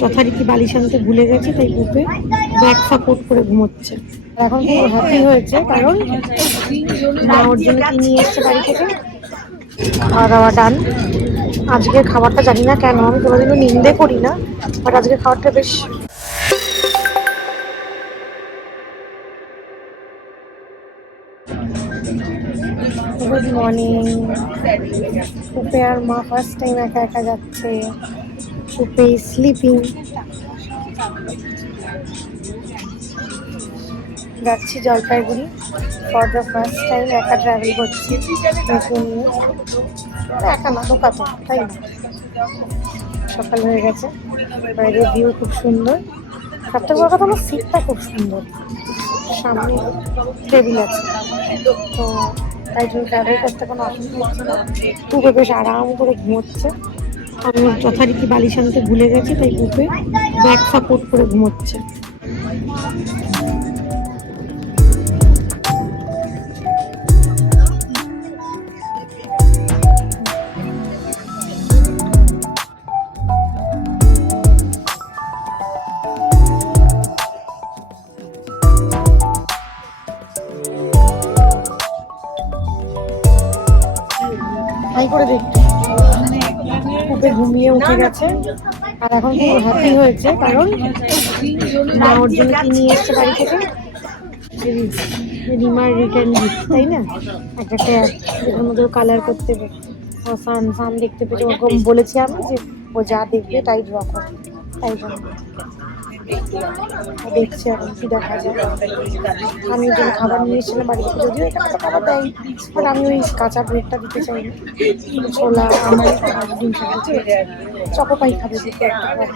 যথারীতি বালিশ আনতে ভুলে গেছি, তাই বুকে ব্যাক সাপোর্ট করে ঘুমোচ্ছে। এখন খুব হ্যাপি হয়েছে, কারণ মা ওর জন্য কি নিয়ে এসছে বাড়ি থেকে। খাওয়া দাওয়া ডান। আজকের খাবারটা জানি না কেন, আমি কোনোদিনও নিন্দে করি না, বাট আজকের খাবারটা বেশ। Good morning. সুপে আর মা ফার্স্ট টাইম একা একা যাচ্ছে। সুপে স্লিপিং। যাচ্ছি Jalpaiguri, for the first time একা ট্রাভেল করছি নতুন নিয়ে। একা না, দোকা তো, তাই না। সকাল হয়ে গেছে, বাইরের ভিউ খুব সুন্দর। সবথেকে বড় কথা, আমার সিটটা খুব সুন্দর, সামনে টেবিল আছে, তো তাই জন্য ট্রাভেল করতে কোনো অসুবিধা হচ্ছে না। বুকে বেশ আরাম করে ঘুমোচ্ছে। আমি যথারীতি বালিশ আনতে ভুলে গেছি, তাই বুকে ব্যাক সাপোর্ট করে ঘুমোচ্ছে। হাই করে দেখতে খুব ঘুমিয়ে উঠে গেছে, আর এখন খুব হ্যাপি হয়েছে, কারণ মা ওর জন্য কি নিয়ে এসছে বাড়ি থেকে। রিমার রিটার্ন গিফট, তাই না। একটা ট্যাব, যেটার মধ্যে কালার করতে হবে, সান সান দেখতে পেতে ওরকম বলেছি আমি, যে ও যা দেখবে তাই ড্র করে, তাই জন্য দেখছি এখন কি দেখা যায়। আমি ওই জন্য খাবার নিয়ে এসেছিলাম বাড়ি থেকে, যদিও এখানে তো খাবার দেয়, বাট আমি ওই কাঁচা ব্রেডটা দিতে চাই না। ছোলা আমার ডিম চকো পাই খাবে দিতে একটা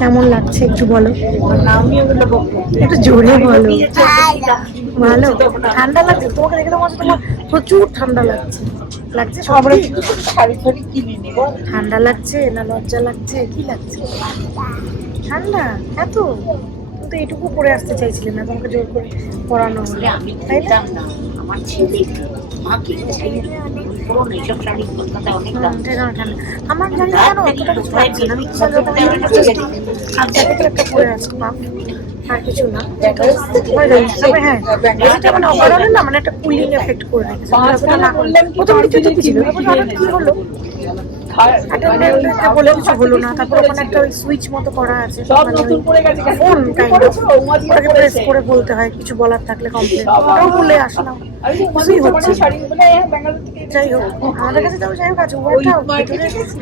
কেমন লাগছে একটু বলো, একটু জোরে বলো। ভালো ঠান্ডা লাগছে তোমাকে দেখে, তো তোমার প্রচুর ঠান্ডা লাগছে। লাগছে সবাই ঠান্ডা লাগছে না লজ্জা লাগছে, কি লাগছে? ঠান্ডা এত, কিন্তু এটুকু পরে আসতে চাইছিলে না, তোমাকে জোর করে পরানো হলে, তাই না? আমার ছেলে আমার জানি না কেন অতটা কিছু লাগছে না। একটা পরে আছে আর কিছু না। তবে হ্যাঁ, এটা মানে অকারণে না, মানে একটা কুলিং এফেক্ট করে রেখেছে। প্রথম দিকে তো ছিল, কি হলো বলে কিছু হলো না। তারপর ওখানে একটা ওই সুইচ মতো করা আছে, ফোন কাইন্ড অফ, ওটাকে প্রেস করে বলতে হয় কিছু বলার থাকলে কমপ্লেন, ওটাও বলে আসলাম, কিছুই হচ্ছে। যাই হোক, আমাদের কাছে যাও, যাই হোক আছে ওয়ারটা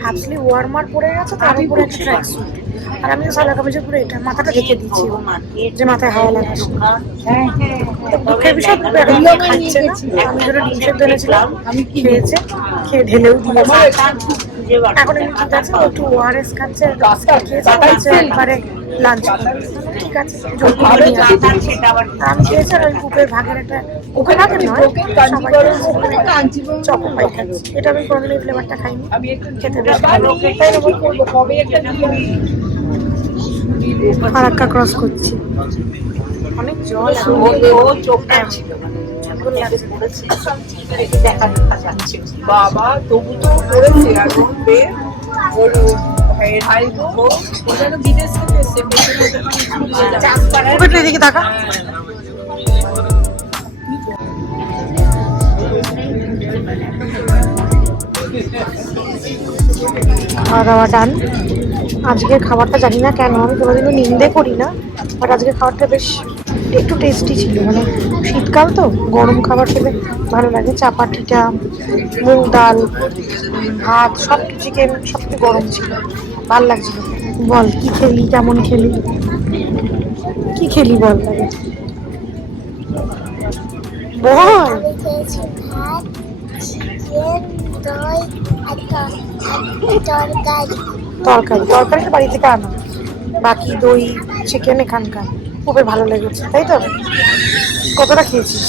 হাফ স্লিভ ওয়ার্মার পরে গেছে, তার উপরে একটা ট্র্যাক স্যুট, আর আমি সাদা কামিজের পরে এটা মাথাটা ঢেকে দিচ্ছি, যে মাথায় হাওয়া লাগাস। দুঃখের বিষয় খাচ্ছে না। আমি ধরো ডিম সেদ্ধ এনেছিলাম, আমি খেয়েছে, খেয়ে ঢেলেও দিয়েছে। এখন এমনি ঠিক আছে, একটু ওআরএস খাচ্ছে, খেয়েছে একবারে লাঞ্চ। ঠিক আছে, আমি খেয়েছি, আর ওই বুকের ভাগের একটা, বুকের ভাগের নয়, চকো পাই খাচ্ছি। এটা আমি কোনোদিন এই ফ্লেভারটা খাইনি, খেতে বেশ ভালো। ফারাক্কা ক্রস করছি, অনেক জল, বাবা তবু তো করেছে বিদেশ থেকে এসে এদিকে দেখা। খাওয়া দাওয়া ডান। আজকের খাবারটা জানি না কেন, আমি কোনোদিনও নিন্দে করি না, বাট আজকের খাবারটা বেশ একটু টেস্টি ছিল। মানে শীতকাল তো, গরম খাবার খেলে ভালো লাগে। চাপাটিটা, মুগ ডাল, ভাত, সব চিকেন, সব কিছু গরম ছিল, ভাল লাগছিল। বল কি খেলি, কেমন খেলি, কি খেলি বল? বল। আমি খেয়েছি ভাত, চিকেন, দই আর তরকারি। তরকারিটা বাড়ি থেকে আনা, বাকি দই চিকেন এখানকার। খুবই ভালো লেগেছে তাই তো? কতটা খেয়েছিস?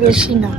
বেশি না।